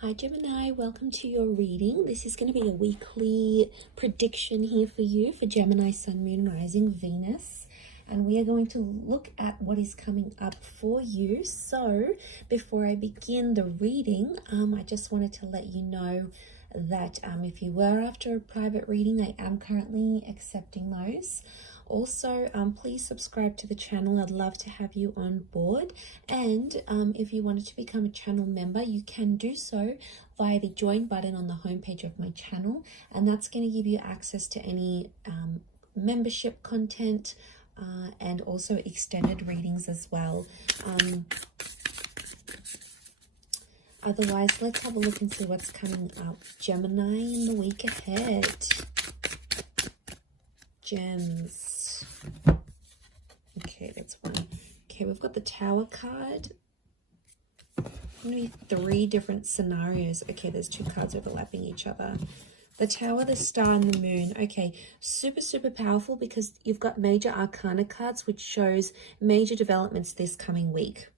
Hi Gemini, welcome to your reading. This is going to be a weekly prediction here for you for Gemini, Sun, Moon, Rising, Venus. And we are going to look at what is coming up for you. So before I begin the reading, I just wanted to let you know that if you were after a private reading, I am currently accepting those. Also, please subscribe to the channel. I'd love to have you on board. And if you wanted to become a channel member, you can do so via the join button on the homepage of my channel. And that's going to give you access to any membership content and also extended readings as well. Otherwise, let's have a look and see what's coming up. Gemini in the week ahead. Gems. Okay, that's one. Okay, we've got the Tower card. Going to be 3 different scenarios. Okay, there's 2 cards overlapping each other. The Tower, the Star, and the Moon. Okay, super powerful because you've got major arcana cards, which shows major developments this coming week.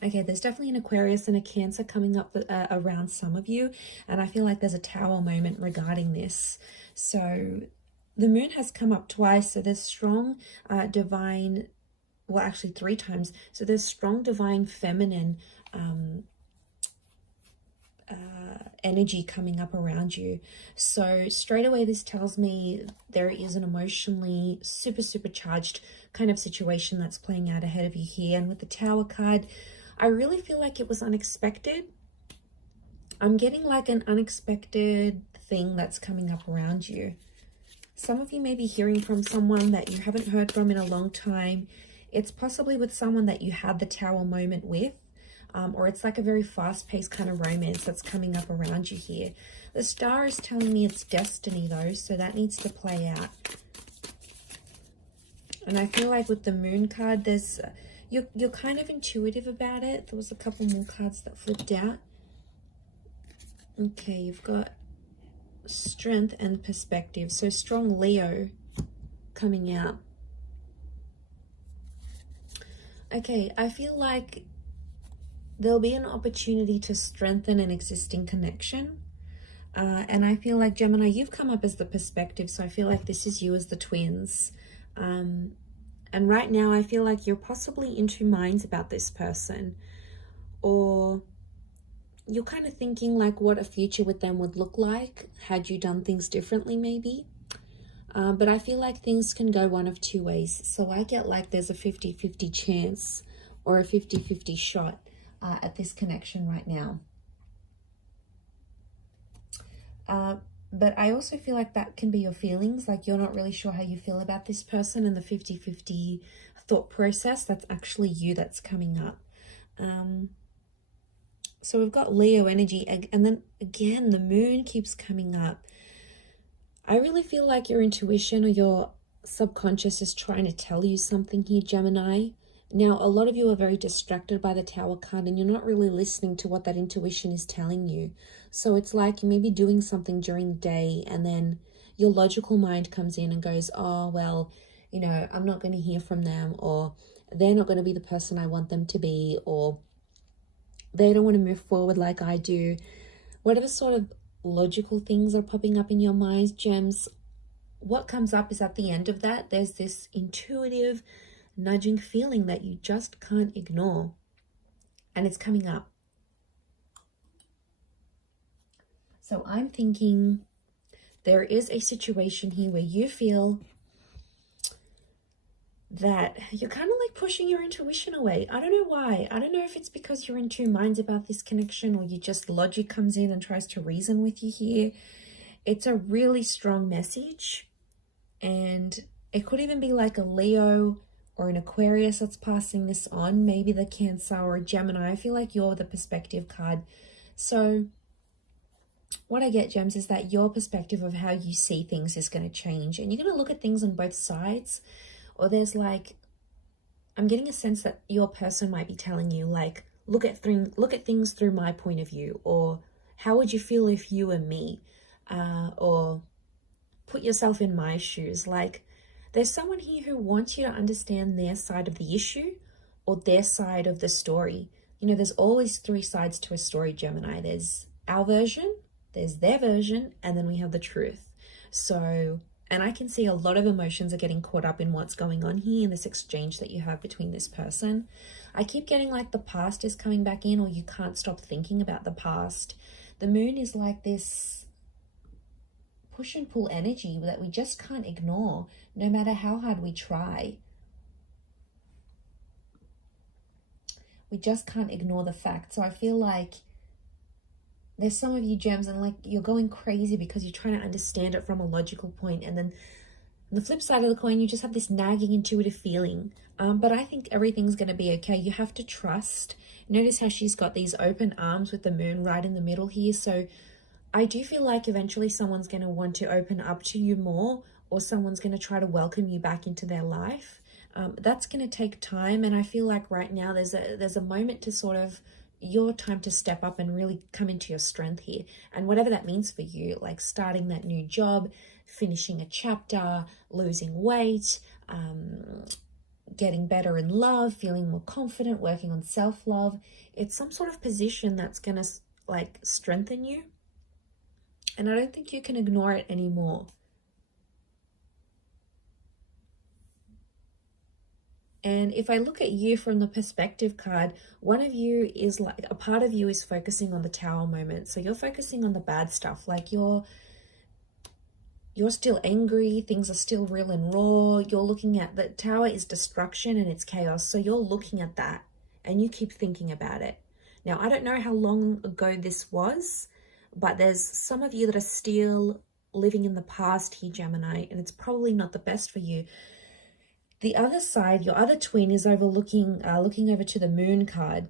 Okay, there's definitely an Aquarius and a Cancer coming up around some of you, and I feel like there's a Tower moment regarding this. So the Moon has come up twice, so there's strong divine, well actually 3 times, so there's strong divine feminine energy coming up around you. So straight away this tells me there is an emotionally super charged kind of situation that's playing out ahead of you here. And with the Tower card, I really feel like it was unexpected. I'm getting like an unexpected thing that's coming up around you. Some of you may be hearing from someone that you haven't heard from in a long time. It's possibly with someone that you had the Tower moment with, or it's like a very fast-paced kind of romance that's coming up around you here. The Star is telling me it's destiny though, so that needs to play out. And I feel like with the Moon card, there's you're kind of intuitive about it. There was a couple more cards that flipped out. Okay, you've got Strength and Perspective. So strong Leo coming out. Okay, I feel like there'll be an opportunity to strengthen an existing connection. And I feel like, Gemini, you've come up as the Perspective. So I feel like this is you as the twins. And right now I feel like you're possibly in 2 minds about this person. Or you're kind of thinking like what a future with them would look like had you done things differently maybe. But I feel like things can go one of 2 ways. So I get like there's a 50-50 chance or a 50-50 shot at this connection right now. But I also feel like that can be your feelings, like you're not really sure how you feel about this person, and the 50-50 thought process, that's actually you that's coming up. So we've got Leo energy, and then again, the Moon keeps coming up. I really feel like your intuition or your subconscious is trying to tell you something here, Gemini. Now, a lot of you are very distracted by the Tower card and you're not really listening to what that intuition is telling you. So it's like you may be doing something during the day and then your logical mind comes in and goes, oh, well, you know, I'm not going to hear from them, or they're not going to be the person I want them to be, or they don't want to move forward like I do. Whatever sort of logical things are popping up in your minds, gems, what comes up is at the end of that, there's this intuitive nudging feeling that you just can't ignore, and it's coming up. So I'm thinking there is a situation here where you feel that you're kind of like pushing your intuition away. I don't know why. I don't know if it's because you're in 2 minds about this connection, or you just logic comes in and tries to reason with you here. It's a really strong message, and it could even be like a Leo or an Aquarius that's passing this on, maybe the Cancer or a Gemini. I feel like you're the Perspective card. So what I get, gems, is that your perspective of how you see things is going to change, and you're going to look at things on both sides. Or there's like, I'm getting a sense that your person might be telling you like, look at things through my point of view, or how would you feel if you were me, or put yourself in my shoes. Like, there's someone here who wants you to understand their side of the issue or their side of the story. you know, there's always three sides to a story, Gemini. There's our version, there's their version, and then we have the truth. So, and I can see a lot of emotions are getting caught up in what's going on here in this exchange that you have between this person. I keep getting like the past is coming back in, or you can't stop thinking about the past. The moon is like this push and pull energy that we just can't ignore, no matter how hard we try. We just can't ignore the fact. So I feel like there's some of you gems and like you're going crazy because you're trying to understand it from a logical point, and then on the flip side of the coin, you just have this nagging intuitive feeling. But I think everything's going to be okay. You have to trust. Notice how she's got these open arms with the moon right in the middle here. So I do feel like eventually someone's going to want to open up to you more, or someone's going to try to welcome you back into their life. That's going to take time. And I feel like right now there's a moment to sort of, your time to step up and really come into your strength here. And whatever that means for you, like starting that new job, finishing a chapter, losing weight, getting better in love, feeling more confident, working on self-love. It's some sort of position that's going to like strengthen you. And I don't think you can ignore it anymore. And if I look at you from the perspective card, one of you is like, a part of you is focusing on the Tower moment. So you're focusing on the bad stuff. Like you're still angry. Things are still real and raw. You're looking at the Tower is destruction and it's chaos. So you're looking at that and you keep thinking about it. Now, I don't know how long ago this was, but there's some of you that are still living in the past here, Gemini, and it's probably not the best for you. The other side, your other twin is looking over to the Moon card.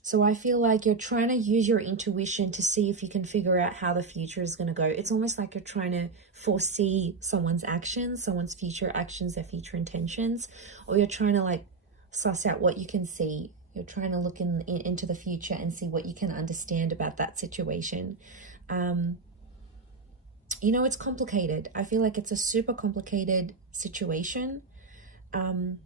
So I feel like you're trying to use your intuition to see if you can figure out how the future is going to go. It's almost like you're trying to foresee someone's actions, someone's future actions, their future intentions, or you're trying to like suss out what you can see. You're trying to look into the future and see what you can understand about that situation. You know, it's complicated. I feel like it's a super complicated situation. But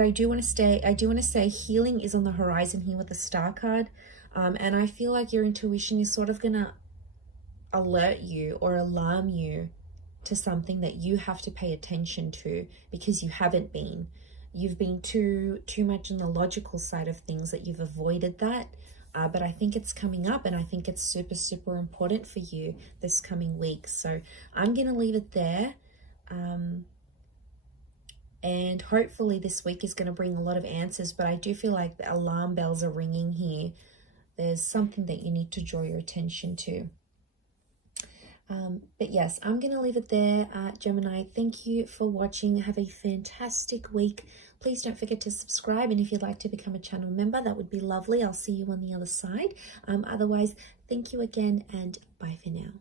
I do want to say healing is on the horizon here with the Star card. And I feel like your intuition is sort of going to alert you or alarm you to something that you have to pay attention to, because you haven't been. You've been too much on the logical side of things, that you've avoided that. But I think it's coming up, and I think it's super, super important for you this coming week. So I'm going to leave it there. And hopefully this week is going to bring a lot of answers, but I do feel like the alarm bells are ringing here. There's something that you need to draw your attention to. But yes, I'm going to leave it there, Gemini. Thank you for watching. Have a fantastic week. Please don't forget to subscribe, and if you'd like to become a channel member, that would be lovely. I'll see you on the other side. Otherwise, thank you again, and bye for now.